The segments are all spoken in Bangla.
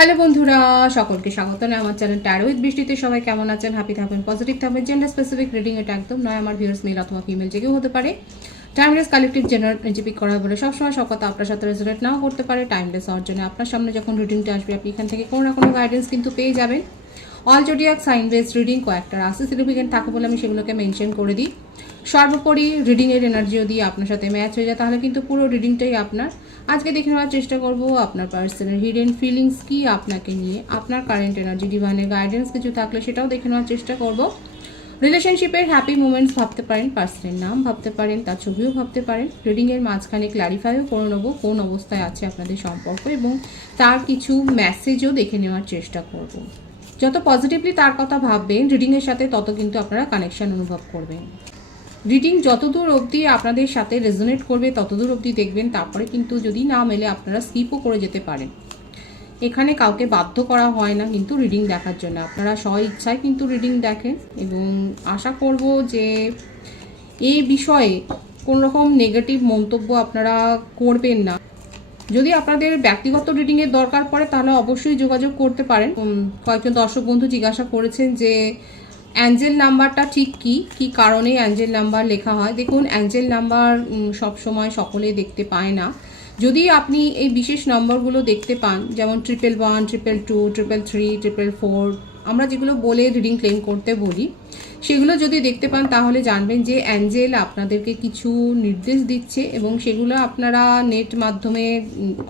হ্যালো বন্ধুরা, সকলকে স্বাগত জানাই আমার চ্যানেল ট্যারো উইথ বৃষ্টিতে। সবাই কেমন আছেন? হ্যাপি থাকবেন, পজিটিভ থাকবেন। জেন্ডার স্পেসিফিক রিডিং এটা একদম নয়। আমার ভিউয়ার্স মেল অথবা ফিমেল যে কেউ হতে পারে। Timeless collective general energy pick করা বলে সবসময় সব কথা আপনার সাথে রেজোনেট নাও করতে পারে। টাইমলেস হওয়ার জন্য আপনার সামনে যখন রিডিংটা আসবে আপনি এখান থেকে কোনো না কোনো গাইডেন্স কিন্তু পেয়ে যাবেন। All zodiac sign based reading কয়েকটা রাশি সিগনিফিকেন্ট থাকে বলে আমি সেগুলোকে মেনশন করে দিই। সর্বোপরি রিডিংয়ের এনার্জি যদি আপনার সাথে ম্যাচ হয়ে যায় তাহলে কিন্তু পুরো রিডিংটাই আপনার। আজকে দেখে নেওয়ার চেষ্টা করব আপনার পার্সোনাল হিডেন ফিলিংস কি আপনাকে নিয়ে, আপনার কারেন্ট এনার্জি, ডিভাইনের গাইডেন্স কিছু থাকলে সেটাও দেখে নেওয়ার চেষ্টা করব। রিলেশনশিপের হ্যাপি মোমেন্টস ভাবতে পারেন, পার্সনের নাম ভাবতে পারেন, তার ছবিও ভাবতে পারেন। রিডিংয়ের মাঝখানে ক্ল্যারিফাইও করে নেবো কোন অবস্থায় আছে আপনাদের সম্পর্ক এবং তার কিছু মেসেজও দেখে নেওয়ার চেষ্টা করব। যত পজিটিভলি তার কথা ভাববেন রিডিংয়ের সাথে তত কিন্তু আপনারা কানেকশন অনুভব করবেন। রিডিং যতদূর অবধি আপনাদের সাথে রেজোনেট করবে ততদূর অবধি দেখবেন, তারপরে কিন্তু যদি না মেলে আপনারা স্কিপও করে যেতে পারেন। এখানে কাউকে বাধ্য করা হয় না কিন্তু রিডিং দেখার জন্য, আপনারা স্ব ইচ্ছায় কিন্তু রিডিং দেখেন। এবং আশা করব যে এই বিষয়ে কোনো রকম নেগেটিভ মন্তব্য আপনারা করবেন না। যদি আপনাদের ব্যক্তিগত রিডিংয়ের দরকার পড়ে তাহলে অবশ্যই যোগাযোগ করতে পারেন। কয়েকজন দর্শক বন্ধু জিজ্ঞাসা করেছেন যে অ্যাঞ্জেল নাম্বারটা ঠিক কি কারণে অ্যাঞ্জেল নাম্বার লেখা হয়। দেখুন, অ্যাঞ্জেল নাম্বার সবসময় সকলেই দেখতে পায় না। যদি আপনি এই বিশেষ নম্বরগুলো দেখতে পান, যেমন 111, 222, 333, 444, আমরা যেগুলো বলে রিডিং ক্লেম করতে বলি, সেগুলো যদি দেখতে পান তাহলে জানবেন যে অ্যাঞ্জেল আপনাদেরকে কিছু নির্দেশ দিচ্ছে এবং সেগুলো আপনারা নেট মাধ্যমে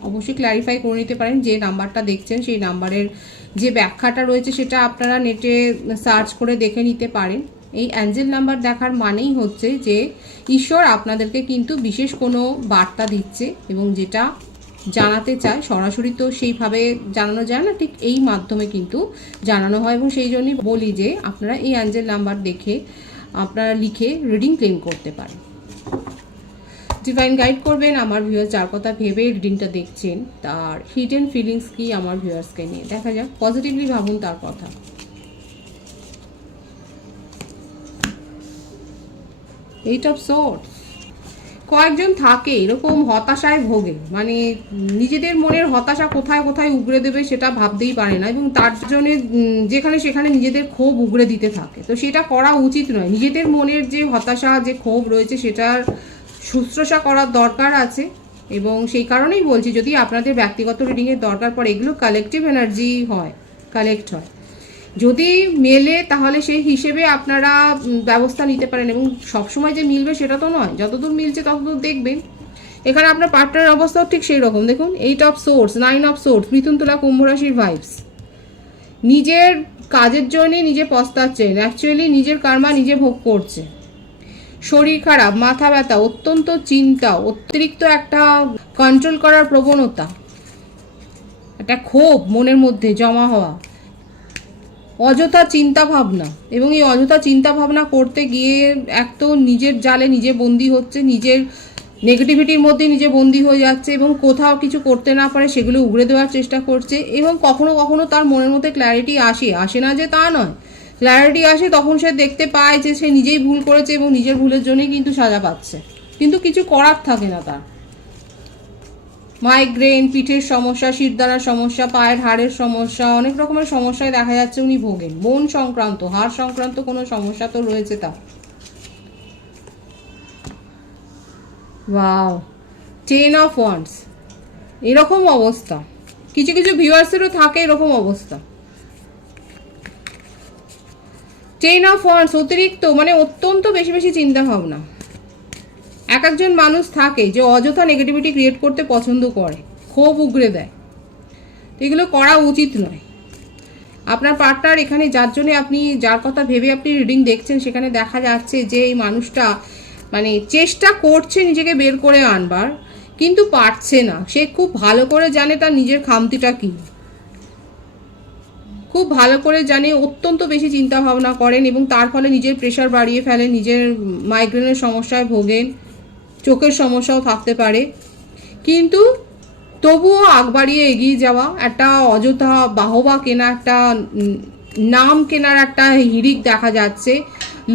অবশ্যই ক্ল্যারিফাই করে নিতে পারেন। যে নাম্বারটা দেখছেন সেই নাম্বারের যে ব্যাখ্যাটা রয়েছে সেটা আপনারা নেটে সার্চ করে দেখে নিতে পারেন। এই অ্যাঞ্জেল নাম্বার দেখার মানেই হচ্ছে যে ঈশ্বর আপনাদেরকে কিন্তু বিশেষ কোনো বার্তা দিচ্ছে এবং যেটা জানাতে চায় সরাসরি তো সেইভাবে জানানো যায় না, ঠিক এই মাধ্যমে কিন্তু জানানো হয়। এবং সেই জন্যই বলি যে আপনারা এই অ্যাঞ্জেল নাম্বার দেখে আপনারা লিখে রিডিং ক্লেম করতে পারেন। ডিভাইন গাইড করবেন আমার ভিউয়ার্স যার কথা ভেবে রিডিংটা দেখছেন, তার হিডেন ফিলিংস কি আমার ভিউয়ার্সকে নিয়ে। দেখা যাক, পজিটিভলি ভাবুন তার কথা। Eight of swords. কয়েকজন থাকে এরকম হতাশায় ভোগে, মানে নিজেদের মনের হতাশা কোথায় কোথায় উগড়ে দেবে সেটা ভাবতেই পারে না এবং তার জন্য যেখানে সেখানে নিজেদের ক্ষোভ উগড়ে দিতে থাকে। তো সেটা করা উচিত নয়। নিজেদের মনের যে হতাশা, যে ক্ষোভ রয়েছে সেটার শুশ্রূষা করার দরকার আছে। এবং সেই কারণেই বলছি, যদি আপনাদের ব্যক্তিগত রিডিংয়ের দরকার পড়ে, এগুলো কালেকটিভ এনার্জি হয়, কালেক্ট হয়। যদি মেলে তাহলে সেই হিসেবে আপনারা ব্যবস্থা নিতে পারেন এবং সবসময় যে মিলবে সেটা তো নয়, যতদূর মিলছে ততদূর দেখবেন। এখানে আপনার পার্টনারের অবস্থাও ঠিক সেই রকম। দেখুন, 8 অফ সোর্স, 9 অফ সোর্স, মিথুন তুলা কুম্ভ রাশির ভাইবস। নিজের কাজের জন্যই নিজে পস্তাচ্ছেন, অ্যাকচুয়ালি নিজের কর্মা নিজে ভোগ করছে। শরীর খারাপ, মাথা ব্যথা, অত্যন্ত চিন্তা, অতিরিক্ত একটা কন্ট্রোল করার প্রবণতা, একটা ক্ষোভ মনের মধ্যে জমা হওয়া, অযথা চিন্তা ভাবনা। এবং এই অযথা চিন্তা ভাবনা করতে গিয়ে এক তো নিজের জালে নিজে বন্দি হচ্ছে, নিজের নেগেটিভিটির মধ্যে নিজে বন্দি হয়ে যাচ্ছে এবং কোথাও কিছু করতে না পারে সেগুলো উগড়ে দেওয়ার চেষ্টা করছে। এবং কখনো কখনো তার মনের মধ্যে ক্ল্যারিটি আসে না যে তা নয়, ক্ল্যারিটি আসে তখন সে দেখতে পায় যে সে নিজেই ভুল করেছে এবং নিজের ভুলের জন্যই কিন্তু সাজা পাচ্ছে, কিন্তু কিছু করার থাকে না তার। মাইগ্রেন, পিঠের সমস্যা, শিরদাঁড়ার সমস্যা, পায়ের হাড়ের সমস্যা, অনেক রকমের সমস্যায় দেখা যাচ্ছে উনি ভোগেন। বোন সংক্রান্ত, হাড় সংক্রান্ত কোনো সমস্যা তো রয়েছে তার। Wow, 10 of wands. এরকম অবস্থা কিছু কিছু ভিউয়ার্সেরও থাকে, এরকম অবস্থা। 10 অফ ওয়ান্ডস, অতিরিক্ত মানে অত্যন্ত বেশি বেশি চিন্তা ভাবনা। এক একজন মানুষ থাকে যে অযথা নেগেটিভিটি ক্রিয়েট করতে পছন্দ করে, ক্ষোভ উগড়ে দেয়। এগুলো করা উচিত নয়। আপনার পার্টনার এখানে যার জন্য আপনি যার কথা ভেবে আপনি রিডিং দেখছেন, সেখানে দেখা যাচ্ছে যে এই মানুষটা মানে চেষ্টা করছে নিজেকে বের করে আনবার, কিন্তু পারছে না। সে খুব ভালো করে জানে তার নিজের খামতিটা কি, খুব ভালো করে জানে, অত্যন্ত বেশি চিন্তা ভাবনা করেন এবং তার ফলে নিজের প্রেশার বাড়িয়ে ফেলেন, নিজের মাইগ্রেনের সমস্যায় ভোগেন, চোখের সমস্যাও থাকতে পারে। কিন্তু তবুও আগ বাড়িয়ে এগিয়ে যাওয়া, একটা অযথা বাহবা কেনা, একটা নাম কেনার একটা হিড়িক দেখা যাচ্ছে,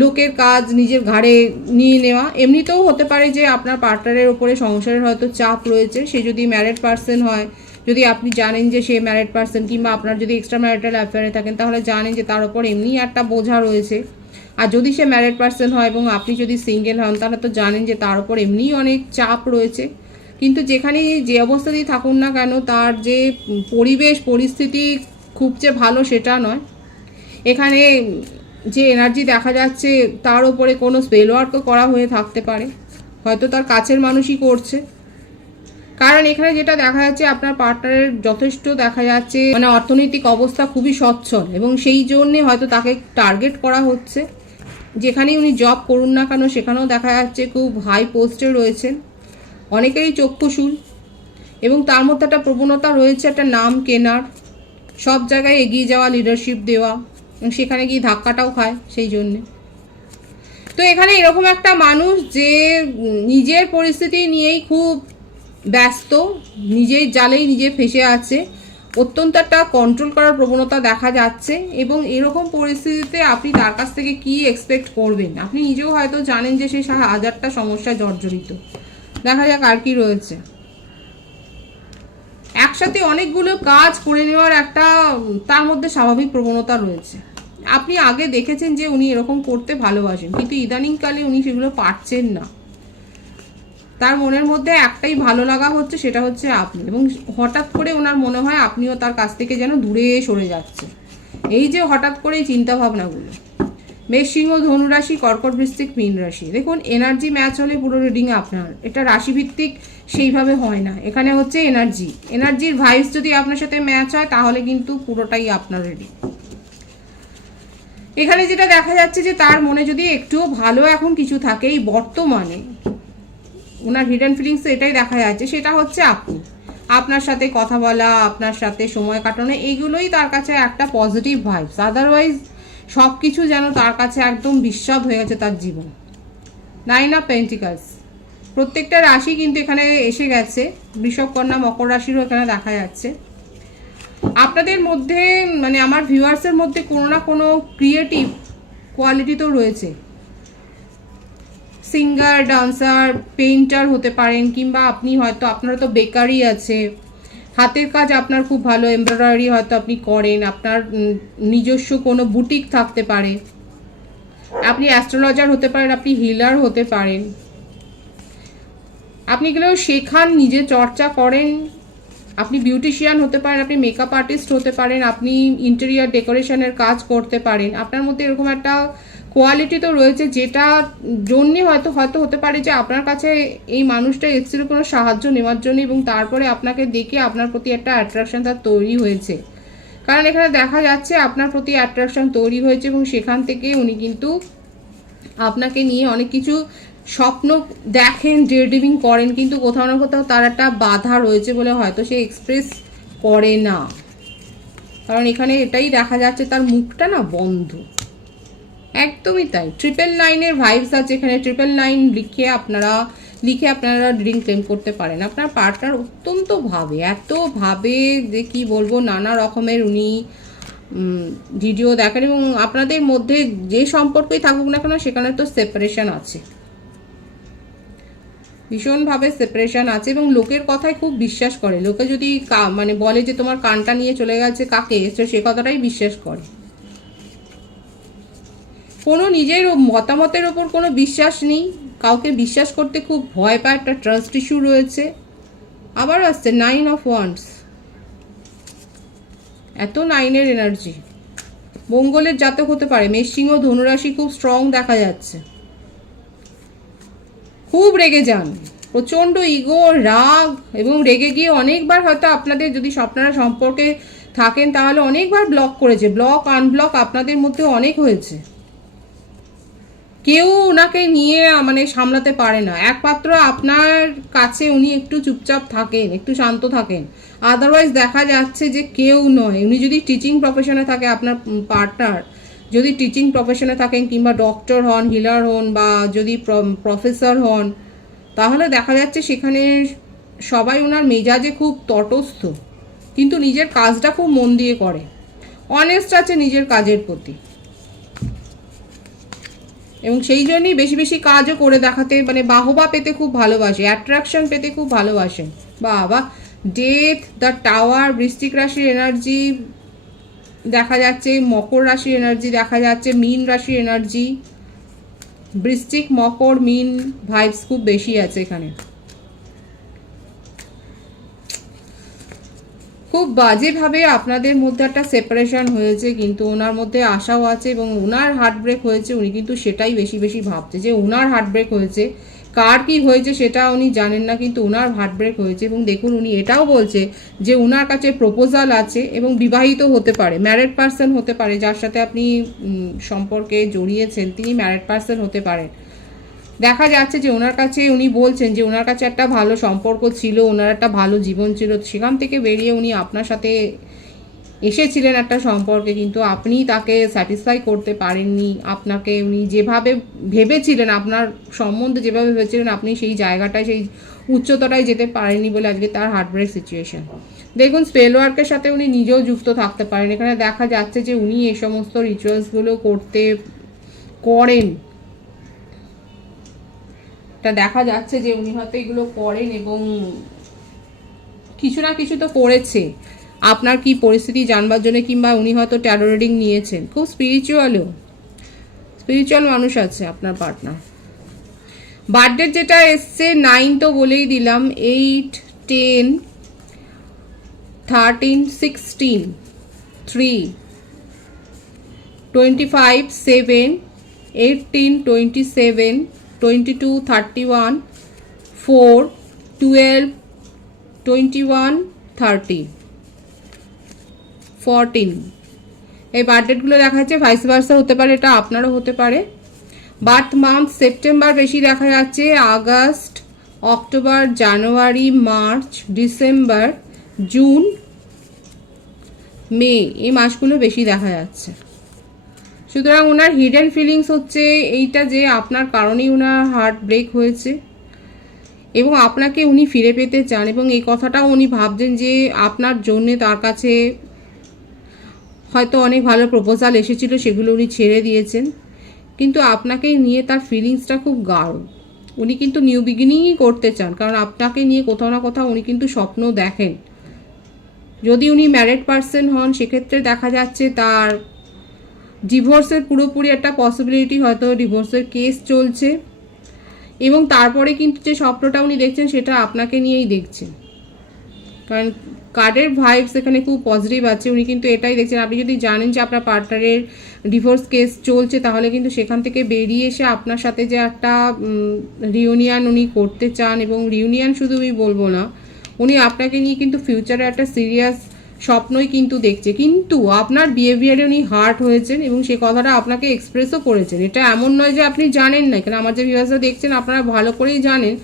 লোকের কাজ নিজের ঘাড়ে নিয়ে নেওয়া। এমনিতেও হতে পারে যে আপনার পার্টনারের ওপরে সংসারের হয়তো চাপ রয়েছে। সে যদি ম্যারিড পার্সন হয় যদি আপনি জানেন যে সে ম্যারিড পার্সন কিংবা আপনার যদি এক্সট্রা ম্যারিটাল অ্যাফেয়ারে থাকেন, তাহলে জানেন যে তার উপর এমনি একটা বোঝা রয়েছে। আর যদি সে ম্যারিড পার্সন হয় এবং আপনি যদি সিঙ্গেল হন, তাহলে তো জানেন যে তার উপর এমনিই অনেক চাপ রয়েছে। কিন্তু যেখানে যে অবস্থাতেই থাকুন না কেন, তার যে পরিবেশ পরিস্থিতি খুব যে ভালো সেটা নয়। এখানে যে এনার্জি দেখা যাচ্ছে তার ওপরে কোনো স্পেল ওয়ার্কও করা হয়ে থাকতে পারে, হয়তো তার কাছের মানুষই করছে। কারণ এখানে যেটা দেখা যাচ্ছে আপনার পার্টনারের যথেষ্ট দেখা যাচ্ছে মানে অর্থনৈতিক অবস্থা খুবই সচ্ছল, এবং সেই জন্যে হয়তো তাকে টার্গেট করা হচ্ছে। যেখানেই উনি জব করুন না কেন সেখানেও দেখা যাচ্ছে খুব হাই পোস্টে রয়েছেন, অনেকেরই চক্ষুশূল, এবং তার মধ্যে একটা প্রবণতা রয়েছে একটা নাম কেনার, সব জায়গায় এগিয়ে যাওয়া, লিডারশিপ দেওয়া, সেখানে গিয়ে ধাক্কাটাও খায় সেই জন্যে। তো এখানে এরকম একটা মানুষ যে নিজের পরিস্থিতি নিয়েই খুব ব্যস্ত, নিজের জালেই নিজে ফেসে আছে, অত্যন্ত একটা কন্ট্রোল করার প্রবণতা দেখা যাচ্ছে। এবং এরকম পরিস্থিতিতে আপনি তার কাছ থেকে কি এক্সপেক্ট করবেন, আপনি নিজেও হয়তো জানেন যে সে হাজারটা সমস্যায় জর্জরিত। দেখা যাক আর কি রয়েছে। একসাথে অনেকগুলো কাজ করে নেওয়ার একটা তার মধ্যে স্বাভাবিক প্রবণতা রয়েছে। আপনি আগে দেখেছেন যে উনি এরকম করতে ভালোবাসেন, কিন্তু ইদানিংকালে উনি সেগুলো পারছেন না। তার মনের মধ্যে একটাই ভালো লাগা হচ্ছে, সেটা হচ্ছে আপনি, এবং হঠাৎ করে ওনার মনে হয় আপনিও তার কাছ থেকে যেন দূরে সরে যাচ্ছে। এই যে হঠাৎ করে এই চিন্তাভাবনাগুলো। মেষ, সিংহ, ধনুরাশি, কর্কট, বৃশ্চিক, মীন রাশি। দেখুন এনার্জি ম্যাচ হলে পুরো রিডিং আপনার, এটা রাশিভিত্তিক সেইভাবে হয় না। এখানে হচ্ছে এনার্জির ভাইবস যদি আপনার সাথে ম্যাচ হয় তাহলে কিন্তু পুরোটাই আপনার রিডিং। এখানে যেটা দেখা যাচ্ছে যে তার মনে যদি একটুও ভালো এখন কিছু থাকে এই বর্তমানে, ওনার হিডেন ফিলিংস এটাই দেখা যাচ্ছে, সেটা হচ্ছে আপনি। আপনার সাথে কথা বলা, আপনার সাথে সময় কাটানো, এইগুলোই তার কাছে একটা পজিটিভ ভাইবস। আদারওয়াইজ সব কিছু যেন তার কাছে একদম বিস্বাদ হয়ে গেছে তার জীবন। 9 অফ পেন্টিকলস। প্রত্যেকটা রাশি কিন্তু এখানে এসে গেছে, বৃষভ, কন্যা, মকর রাশিরও এখানে দেখা যাচ্ছে। আপনাদের মধ্যে মানে আমার ভিউয়ার্সের মধ্যে কোনো না কোনো ক্রিয়েটিভ কোয়ালিটি তো রয়েছে। সিঙ্গার, ডান্সার, পেইন্টার হতে পারেন, কিংবা আপনি হয়তো আপনার তো বেকারি আছে, হাতের কাজ আপনার খুব ভালো, এমব্রয়ডারি হয়তো আপনি করেন, আপনার নিজস্ব কোনো বুটিক থাকতে পারে, আপনি অ্যাস্ট্রোলজার হতে পারেন, আপনি হিলার হতে পারেন, আপনি এগুলো শেখান, নিজে চর্চা করেন, আপনি বিউটিশিয়ান হতে পারেন, আপনি মেকআপ আর্টিস্ট হতে পারেন, আপনি ইন্টেরিয়ার ডেকোরেশনের কাজ করতে পারেন। আপনার মধ্যে এরকম একটা কোয়ালিটি তো রয়েছে, যেটা জন্যে হয়তো হতে পারে যে আপনার কাছে এই মানুষটা এসেছিল কোনো সাহায্য নেওয়ার জন্য, এবং তারপরে আপনাকে দেখে আপনার প্রতি একটা অ্যাট্রাকশন তার তৈরি হয়েছে। কারণ এখানে দেখা যাচ্ছে আপনার প্রতি অ্যাট্রাকশন তৈরি হয়েছে, এবং সেখান থেকে উনি কিন্তু আপনাকে নিয়ে অনেক কিছু স্বপ্ন দেখেন, ডে ড্রিমিং করেন, কিন্তু কোথাও না কোথাও তার একটা বাধা রয়েছে বলে হয়তো সে এক্সপ্রেস করে না। কারণ এখানে এটাই দেখা যাচ্ছে তার মুখটা না বন্ধ, একদমই তাই। 999-এর ভাইবস আছে এখানে। 999 লিখে আপনারা রিডিং ক্লেম করতে পারেন। আপনার পার্টনার অত্যন্ত ভাবে, এত ভাবে যে কি বলবো, নানা রকমের উনি ভিডিও দেখেন, এবং আপনাদের মধ্যে যে সম্পর্কই থাকুক না কেন সেখানে তো সেপারেশন আছে, ভীষণভাবে সেপারেশন আছে, এবং লোকের কথায় খুব বিশ্বাস করে। লোকে যদি মানে বলে যে তোমার কানটা নিয়ে চলে গেছে কাকে, সে কথাটাই বিশ্বাস করে। কোনো নিজের মতামতের ওপর কোনো বিশ্বাস নেই, কাউকে বিশ্বাস করতে খুব ভয় পায়, একটা ট্রাস্ট ইস্যু রয়েছে। আবার আসছে 9 অফ ওয়ান্ডস। এত 9-এর এনার্জি মঙ্গলের জাতক হতে পারে। মেষ, সিংহ, ধনুরাশি খুব স্ট্রং দেখা যাচ্ছে, খুব রেগে যান, প্রচণ্ড ইগো, রাগ, এবং রেগে গিয়ে অনেকবার হয়তো আপনাদের যদি আপনারা সম্পর্কে থাকেন তাহলে অনেকবার ব্লক করেছে। ব্লক আনব্লক আপনাদের মধ্যে অনেক হয়েছে। কেউ ওনাকে নিয়ে মানে সামলাতে পারে না, একমাত্র আপনার কাছে উনি একটু চুপচাপ থাকেন, একটু শান্ত থাকেন। আদারওয়াইজ দেখা যাচ্ছে যে কেউ নয়। উনি যদি টিচিং প্রফেশনে থাকে, আপনার পার্টনার যদি টিচিং প্রফেশনে থাকেন, কিংবা ডক্টর হন, হিলার হন, বা যদি প্রফেসর হন, তাহলে দেখা যাচ্ছে সেখানে সবাই ওনার মেজাজে খুব তটস্থ, কিন্তু নিজের কাজটা খুব মন দিয়ে করে, অনেস্ট আছে নিজের কাজের প্রতি, এবং সেই জন্যই বেশি বেশি কাজও করে দেখাতে মানে বাহবা পেতে খুব ভালোবাসে, অ্যাট্রাকশন পেতে খুব ভালোবাসেন। বাবা ডেথ, দ্য টাওয়ার, বৃশ্চিক রাশির এনার্জি দেখা যাচ্ছে, মকর রাশির এনার্জি দেখা যাচ্ছে, মীন রাশির এনার্জি, বৃশ্চিক, মকর, মীন ভাইবস খুব বেশি আছে এখানে। খুব বাজেভাবে আপনাদের মধ্যে একটা সেপারেশন হয়েছে, কিন্তু ওনার মধ্যে আশাও আছে এবং ওনার হার্ট ব্রেক হয়েছে। উনি কিন্তু সেটাই বেশি বেশি ভাবছে যে ওনার হার্ট ব্রেক হয়েছে। কার কি হয়েছে সেটা উনি জানেন না, কিন্তু ওনার হার্ট ব্রেক হয়েছে। এবং দেখুন উনি এটাও বলছে যে ওনার কাছে প্রপোজাল আছে এবং বিবাহিত হতে পারে, ম্যারিড পার্সন হতে পারে, যার সাথে আপনি সম্পর্কে জড়িয়েছেন তিনি ম্যারিড পার্সন হতে পারেন। দেখা যাচ্ছে যে ওনার কাছে উনি বলছেন যে ওনার কাছে একটা ভালো সম্পর্ক ছিল, ওনার একটা ভালো জীবন ছিল, সেখান থেকে বেরিয়ে উনি আপনার সাথে এসেছিলেন একটা সম্পর্কে, কিন্তু আপনি তাকে স্যাটিসফাই করতে পারেননি। আপনাকে উনি যেভাবে ভেবেছিলেন, আপনার সম্বন্ধে যেভাবে ভেবেছিলেন, আপনি সেই জায়গাটায়, সেই উচ্চতাটায় যেতে পারেননি বলে আজকে তার হার্টব্রেক সিচুয়েশন। দেখুন স্পেল ওয়ার্কের সাথে উনি নিজেও যুক্ত থাকতে পারেন। এখানে দেখা যাচ্ছে যে উনি এই সমস্ত রিচুয়ালসগুলো করেন, দেখা যাচ্ছে যে উনি হয়তো এগুলো করেন এবং কিছু না কিছু তো করেছে আপনার কি পরিস্থিতি জানবার জন্য, কিংবা উনি হয়তো ট্যারো রিডিং নিয়েছেন। খুব স্পিরিচুয়াল মানুষ আছে আপনার পার্টনার। বার্থডে যেটা এসছে 9 তো বলেই দিলাম, 8, 10, 13, 16, 3, 25, 7, 18, 27, 22, 31, 4, 12, 21, 30, 14। এই বার্থডেটগুলো দেখা যাচ্ছে। ভাইস ভার্সা হতে পারে, এটা আপনারও হতে পারে। বার্থ মান্থ সেপ্টেম্বর বেশি দেখা যাচ্ছে, আগস্ট, অক্টোবর, জানুয়ারি, মার্চ, ডিসেম্বর, জুন, মে, এই মাসগুলো বেশি দেখা যাচ্ছে। সুতরাং ওনার হিডেন ফিলিংস হচ্ছে এইটা যে আপনার কারণেই ওনার হার্ট ব্রেক হয়েছে এবং আপনাকে উনি ফিরে পেতে চান, এবং এই কথাটাও উনি ভাবছেন যে আপনার জন্যে তার কাছে হয়তো অনেক ভালো প্রপোজাল এসেছিল, সেগুলো উনি ছেড়ে দিয়েছেন, কিন্তু আপনাকে নিয়ে তার ফিলিংসটা খুব গাঢ়। উনি কিন্তু নিউ বিগিনিংই করতে চান, কারণ আপনাকে নিয়ে কোথাও না কোথাও উনি কিন্তু স্বপ্ন দেখেন। যদি উনি ম্যারিড পার্সন হন সেক্ষেত্রে দেখা যাচ্ছে তার ডিভোর্সের পুরোপুরি একটা পসিবিলিটি, হয়তো ডিভোর্সের কেস চলছে, এবং তারপরে কিন্তু যে স্বপ্নটা উনি দেখছেন সেটা আপনাকে নিয়েই দেখছেন, কারণ কার্ডের ভাইবস এখানে খুব পজিটিভ আছে। উনি কিন্তু এটাই দেখছেন, আপনি যদি জানেন যে আপনার পার্টনারের ডিভোর্স কেস চলছে, তাহলে কিন্তু সেখান থেকে বেরিয়ে এসে আপনার সাথে যে একটা রিউনিয়ন উনি করতে চান, এবং রিউনিয়ন শুধু আমি বলবো না, উনি আপনাকে নিয়ে কিন্তু ফিউচারে একটা সিরিয়াস স্বপ্নই কিন্তু দেখছে। কিন্তু আপনার বিহেভিয়ারে উনি হার্ট হয়েছেন এবং সে কথাটা আপনাকে এক্সপ্রেসও করেছেন। এটা এমন নয় যে আপনি জানেন না, কারণ আমার যে ভিউয়ার্সরা দেখছেন আপনারা ভালো করেই জানেন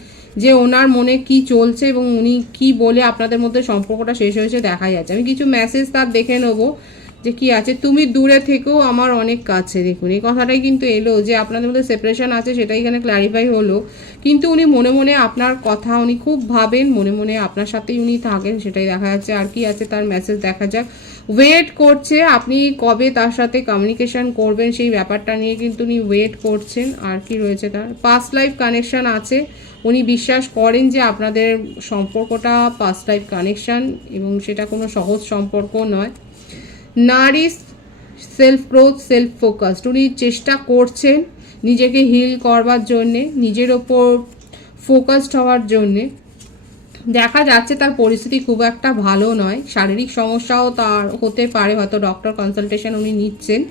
যে ওনার মনে কি চলছে এবং উনি কি বলে আপনাদের মধ্যে সম্পর্কটা শেষ হয়েছে দেখা যাচ্ছে। আমি কিছু মেসেজ তার দেখে নেবো যে কি আছে। তুমি দূরে থেকেও আমার অনেক কাছে, দেখুন এই কথাটাই কিন্তু এলো যে আপনাদের মধ্যে সেপারেশন আছে, সেটাই এখানে ক্ল্যারিফাই হলো। কিন্তু উনি মনে মনে আপনার কথা উনি খুব ভাবেন, মনে মনে আপনার সাথেই উনি থাকেন, সেটাই দেখা যাচ্ছে। আর কি আছে তার মেসেজ দেখা যাক। ওয়েট করছে, আপনি কবে তার সাথে কমিউনিকেশন করবেন সেই ব্যাপারটা নিয়ে কিন্তু উনি ওয়েট করছেন। আর কি রয়েছে তার পাস্ট লাইফ কানেকশন আছে, উনি বিশ্বাস করেন যে আপনাদের সম্পর্কটা পাস্ট লাইফ কানেকশন এবং সেটা কোনো সহজ সম্পর্ক নয়। Nourish, self growth, self focused, উনি চেষ্টা করছেন নিজেকে হিল করবার জন্যে, নিজের ওপর ফোকাসড হওয়ার জন্যে। দেখা যাচ্ছে তার পরিস্থিতি খুব একটা ভালো নয়, শারীরিক সমস্যাও তার হতে পারে, হয়তো ডক্টর কনসালটেশন উনি নিচ্ছেন।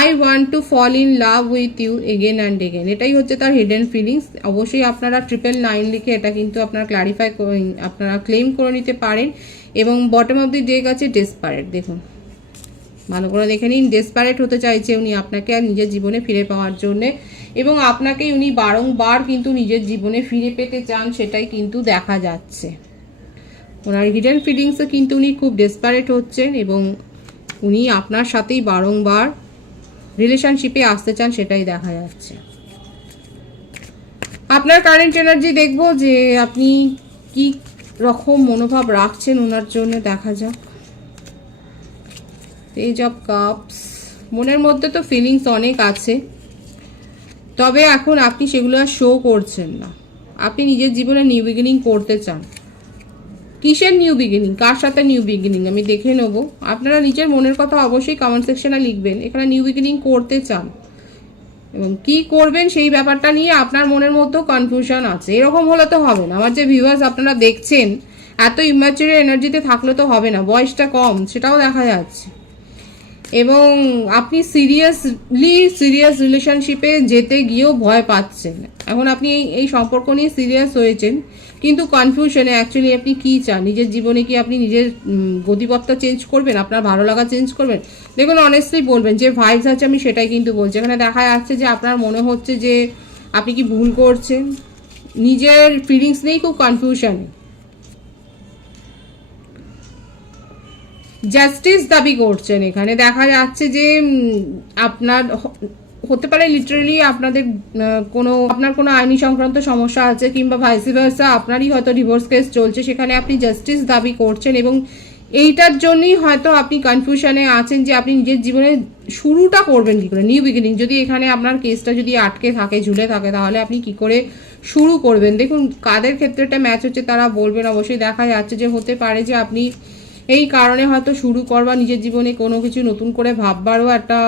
I want to fall in love with you again and again, এটাই হচ্ছে তার হিডেন ফিলিংস। অবশ্যই আপনারা 999 লিখে এটা কিন্তু আপনারা ক্লারিফাই করে, আপনারা ক্লেম করে নিতে পারেন। এবং বটম অফ দি ডেক আছে ডেসপারেট, দেখুন ভালো করে দেখে নিন। ডেসপারেট হতে চাইছে উনি আপনাকে আর নিজের জীবনে ফিরে পাওয়ার জন্যে, এবং আপনাকেই উনি বারংবার কিন্তু নিজের জীবনে ফিরে পেতে চান, সেটাই কিন্তু দেখা যাচ্ছে। ওনার হিডেন ফিলিংসে কিন্তু উনি খুব ডেসপারেট হচ্ছেন এবং উনি আপনার সাথেই বারংবার রিলেশনশিপে আসতে চান, সেটাই দেখা যাচ্ছে। আপনার কারেন্ট এনার্জি দেখবো যে আপনি কি রকম মনোভাব রাখছেন ওনার জন্য, দেখা যাক। পেজ অফ কাপস, মনের মধ্যে তো ফিলিংস অনেক আছে, তবে এখন আপনি সেগুলো আর শো করছেন না। আপনি নিজের জীবনে নিউ বিগিনিং করতে চান, কিসের নিউ বিগিনিং, কার সাথে নিউ বিগিনিং আমি দেখে নেবো। আপনারা নিজের মনের কথা অবশ্যই কমেন্ট সেকশনে লিখবেন। এখানে নিউ বিগিনিং করতে চান এবং কি করবেন সেই ব্যাপারটা নিয়ে আপনার মনের মধ্যেও কনফিউশন আছে। এরকম হলে তো হবে না। আমার যে ভিউয়ার্স আপনারা দেখছেন এত ইম্যাচিউর এনার্জিতে থাকলে তো হবে না, বয়সটা কম সেটাও দেখা যাচ্ছে। এবং আপনি সিরিয়াস রিলেশনশিপে যেতে গিয়েও ভয় পাচ্ছেন। এখন আপনি এই সম্পর্ক নিয়ে সিরিয়াস হয়েছেন, কিন্তু কনফিউশনে অ্যাকচুয়ালি আপনি কী চান, নিজের জীবনে কি আপনি নিজের গতিপথটা চেঞ্জ করবেন, আপনার ভালো লাগা চেঞ্জ করবেন। দেখুন অনেস্টলি বলবেন, যে ভাইবস আছে আমি সেটাই কিন্তু বলছি। এখানে দেখা যাচ্ছে যে আপনার মনে হচ্ছে যে আপনি কি ভুল করছেন, নিজের ফিলিংস নেই, খুব কনফিউশনে। জাস্টিস দাবি করছেন। এখানে দেখা যাচ্ছে যে আপনার হতে পারে লিটারালি আপনাদের আপনার কোনো আইনি সংক্রান্ত সমস্যা আছে, কিংবা ভাইস ভার্সা আপনারই হয়তো ডিভোর্স কেস চলছে, সেখানে আপনি জাস্টিস দাবি করছেন এবং এইটার জন্যই হয়তো আপনি কনফিউশনে আছেন যে আপনি নিজের জীবনে শুরুটা করবেন কী করে, নিউ বিগিনিং। যদি এখানে আপনার কেসটা যদি আটকে থাকে, ঝুলে থাকে, তাহলে আপনি কি করে শুরু করবেন। দেখুন কাদের ক্ষেত্রে এটা ম্যাচ হচ্ছে তারা বলবেন। অবশ্যই দেখা যাচ্ছে যে হতে পারে যে আপনি এই কারণে হয়তো শুরু করবার, নিজের জীবনে কোনো কিছু নতুন করে ভাববারও একটা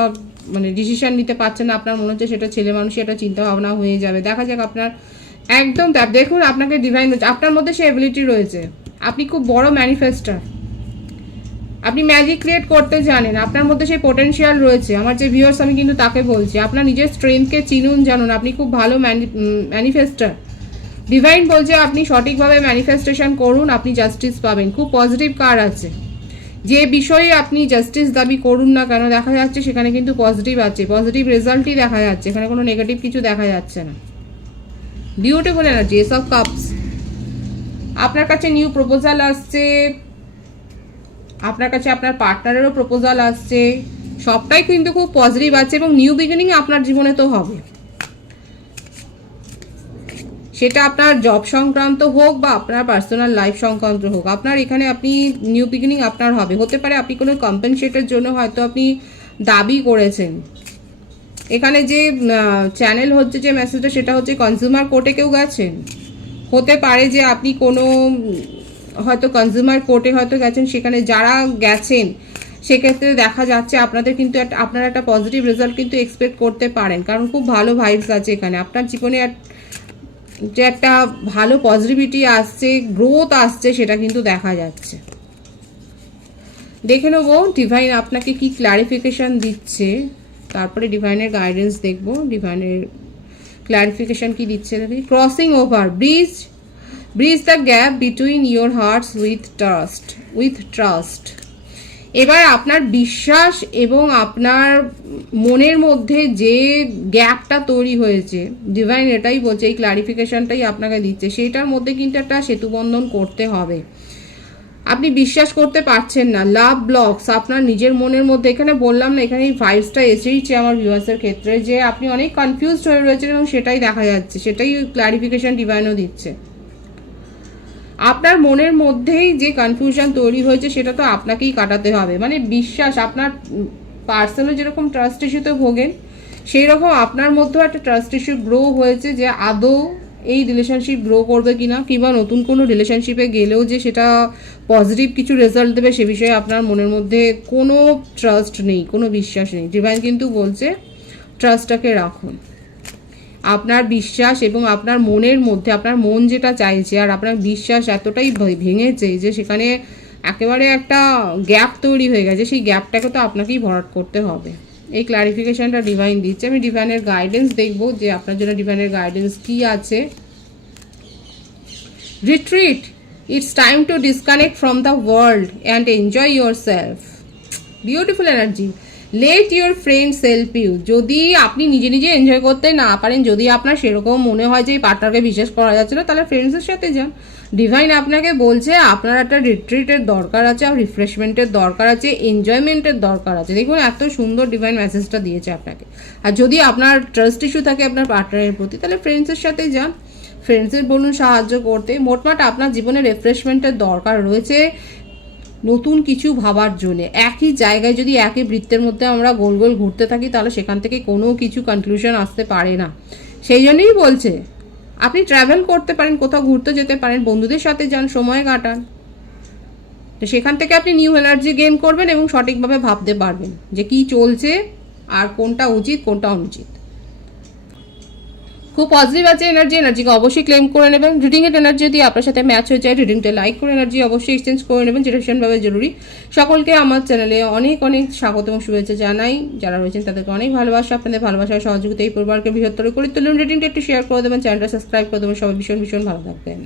ডিসিশন নিতে পারছেন না। আপনার মনে হচ্ছে সেটা ছেলে মানুষই একটা চিন্তা ভাবনা হয়ে যাবে। দেখা যাক আপনার একদম দেখুন আপনাকে ডিভাইন, আপনার মধ্যে সে এবিলিটি রয়েছে। আপনি খুব বড় ম্যানিফেস্টার, আপনি ম্যাজিক ক্রিয়েট করতে জানেন, আপনার মধ্যে সেই পোটেনশিয়াল রয়েছে। আমার যে ভিউয়ার্স আমি কিন্তু তাকে বলছি, আপনার নিজের স্ট্রেংথকে চিনুন, জানুন। আপনি খুব ভালো ম্যানিফেস্টার। ডিভাইন বলছে আপনি সঠিকভাবে ম্যানিফেস্টেশন করুন, আপনি জাস্টিস পাবেন। খুব পজিটিভ কার্ড আছে। যে বিষয়ে আপনি জাস্টিস দাবি করুন না কেন, দেখা যাচ্ছে সেখানে কিন্তু পজিটিভ আছে, পজিটিভ রেজাল্টই দেখা যাচ্ছে। এখানে কোনো নেগেটিভ কিছু দেখা যাচ্ছে না। Beautiful energy, S of cups. আপনার কাছে নিউ প্রপোজাল আসছে, আপনার কাছে আপনার পার্টনারেরও প্রপোজাল আসছে, সবটাই কিন্তু খুব পজিটিভ আছে এবং নিউ বিগিনিং আপনার জীবনে তো হবে। সেটা আপনার জব সংক্রান্ত হোক বা আপনার পার্সোনাল লাইফ সংক্রান্ত হোক, আপনার এখানে আপনি নিউ বিগিনিং আপনার হবে। হতে পারে আপনি কোনো কম্পেনসেটের জন্য হয়তো আপনি দাবি করেছেন। এখানে যে চ্যানেল হচ্ছে যে মেসেজটা, সেটা হচ্ছে কনজিউমার কোর্টে কেউ গেছেন। হতে পারে যে আপনি কোনো হয়তো কনজিউমার কোর্টে হয়তো গেছেন, সেখানে যারা গেছেন সেক্ষেত্রে দেখা যাচ্ছে আপনাদের কিন্তু আপনারা একটা পজিটিভ রেজাল্ট কিন্তু এক্সপেক্ট করতে পারেন, কারণ খুব ভালো ভাইবস আছে এখানে। আপনার জীবনে যে একটা ভালো পজিটিভিটি আসছে, গ্রোথ আসছে, সেটা কিন্তু দেখা যাচ্ছে। দেখে নেবো ডিভাইন আপনাকে কি ক্লারিফিকেশন দিচ্ছে, তারপরে ডিভাইনের গাইডেন্স দেখবো। ডিভাইনের ক্লারিফিকেশন কি দিচ্ছে দেখি। Crossing over, bridge the gap between your hearts with trust. এবার আপনার বিশ্বাস এবং আপনার মনের মধ্যে যে গ্যাপটা তৈরি হয়েছে, ডিভাইন এটাই বলছে, এই ক্লারিফিকেশনটাই আপনাকে দিচ্ছে, সেইটার মধ্যে কিন্তু একটা সেতুবন্ধন করতে হবে। আপনি বিশ্বাস করতে পারছেন না, লাভ ব্লকস আপনার নিজের মনের মধ্যে। এখানে বললাম না, এখানে এই ভাইবসটা এসেইছে আমার ভিউয়ার্সের ক্ষেত্রে, যে আপনি অনেক কনফিউজড হয়ে রয়েছেন এবং সেটাই দেখা যাচ্ছে, সেটাই ক্লারিফিকেশন ডিভাইনও দিচ্ছে। আপনার মনের মধ্যেই যে কনফিউশন তৈরি হয়েছে সেটা তো আপনাকেই কাটাতে হবে। বিশ্বাস, আপনার পার্সনে যেরকম ট্রাস্ট ইস্যুতে ভোগেন, সেই রকম আপনার মধ্যেও একটা ট্রাস্ট ইস্যু গ্রো হয়েছে, যে আদৌ এই রিলেশনশিপ গ্রো করবে কিনা, কিংবা নতুন কোনো রিলেশনশিপে গেলেও যে সেটা পজিটিভ কিছু রেজাল্ট দেবে সে বিষয়ে আপনার মনের মধ্যে কোনো ট্রাস্ট নেই, কোনো বিশ্বাস নেই। ডিভাইন কিন্তু বলছে ট্রাস্টটাকে রাখুন। আপনার বিশ্বাস এবং আপনার মনের মধ্যে আপনার মন যেটা চাইছে আর আপনার বিশ্বাস এতটাই ভেঙেছে যে সেখানে একেবারে একটা গ্যাপ তৈরি হয়ে গেছে, সেই গ্যাপটাকে তো আপনাকেই ভরাট করতে হবে। এই ক্লারিফিকেশনটা ডিভাইন দিচ্ছে। আমি ডিভাইনের গাইডেন্স দেখবো যে আপনার জন্য ডিভাইনের গাইডেন্স কি আছে। Retreat, it's time to disconnect from the world and enjoy yourself. Beautiful energy. Let your friends help you. যদি আপনি নিজে নিজে এনজয় করতে না পারেন, যদি আপনার সেরকম মনে হয় যে এই পার্টনারকে বিশ্বাস করা যাচ্ছে না, তাহলে ফ্রেন্ডসের সাথে যান। ডিভাইন আপনাকে বলছে আপনার একটা রিট্রিটের দরকার আছে, আর রিফ্রেশমেন্টের দরকার আছে, এনজয়মেন্টের দরকার আছে। দেখুন এত সুন্দর ডিভাইন মেসেজটা দিয়েছে আপনাকে। আর যদি আপনার ট্রাস্ট ইস্যু থাকে আপনার পার্টনারের প্রতি, তাহলে ফ্রেন্ডসের সাথে যান, ফ্রেন্ডসের বলুন সাহায্য করতে। মোটমাট আপনার জীবনে রিফ্রেশমেন্টের দরকার রয়েছে, নতুন কিছু ভাবার জন্য। একই জায়গায় যদি একই বৃত্তের মধ্যে আমরা গোল গোল ঘুরতে থাকি, তাহলে সেখান থেকে কোনো কিছু কনক্লুশন আসতে পারে না। সেই জন্যই বলছে আপনি ট্রাভেল করতে পারেন, কোথাও ঘুরতে যেতে পারেন, বন্ধুদের সাথে যান, সময় কাটান, তো সেখান থেকে আপনি নিউ এনার্জি গেইন করবেন এবং সঠিকভাবে ভাবতে পারবেন যে কি চলছে আর কোনটা উচিত কোনটা অনুচিত। খুব পজিটিভ আছে এনার্জিকে অবশ্যই ক্লেম করে নেবেন। রিডিংয়ের এনার্জি যদি আপনার সাথে ম্যাচ হয়ে যায়, রিডিংটা লাইক করে এনার্জি অবশ্যই এক্সচেঞ্জ করে নেবেন, যেটা ভীষণভাবে জরুরি। সকলকে আমার চ্যানেলে অনেক অনেক স্বাগত এবং শুভেচ্ছা জানাই। যারা রয়েছেন তাদেরকে অনেক ভালোবাসা, আপনাদের ভালোবাসার সহযোগিতা এই পরিবারকে বৃহত্তর করে তুলুন। রিডিংটা একটু শেয়ার করে দেবেন, চ্যানেলটা সাবস্ক্রাইব করে দেবেন। সবাই ভীষণ ভীষণ ভালো থাকবেন।